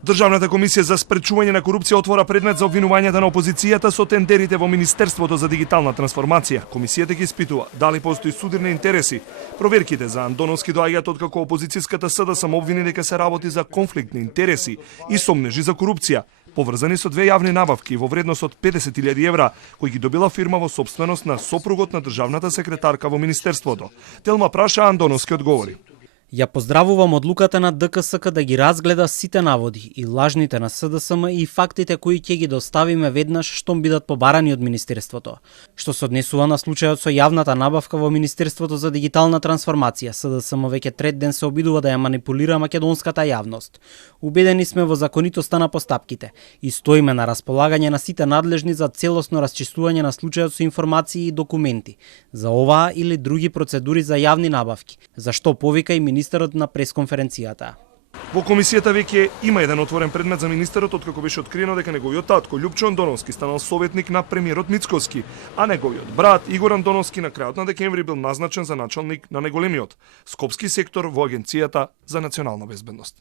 Државната комисија за спречување на корупција отвора предмет за обвинувањата на опозицијата со тендерите во Министерството за дигитална трансформација. Комисијата ги испитува дали постои судирни интереси. Проверките за Андоновски доаѓаат откако опозицијската СДСМ обвини дека се работи за конфликтни интереси и сомнежи за корупција, поврзани со две јавни набавки во вредност од 50.000 евра, кои ги добила фирма во сопственост на сопругот на државната секретарка во Министерството. Телма Праша, Андоновски одговори. Ја поздравувам одлуката на ДКСК да ги разгледа сите наводи и лажните на СДСМ и фактите кои ќе ги доставиме веднаш штом бидат побарани од Министерството. Што се однесува на случајот со јавната набавка во Министерството за дигитална трансформација, СДСМ веќе трет ден се обидува да ја манипулира македонската јавност. Убедени сме во законитоста на постапките и стоиме на располагање на сите надлежни за целосно расчистување на случајот со информации и документи за оваа или други процедури за јавни набавки, за што повика и министерот на пресконференцијата. Во комисијата веќе има еден отворен предмет за министерот откако беше откриено дека неговиот татко Љупчо Андоновски станал советник на премиерот Мицковски, а неговиот брат Игор Андоновски на крајот на декември бил назначен за началник на најголемиот скопски сектор во Агенцијата за национална безбедност.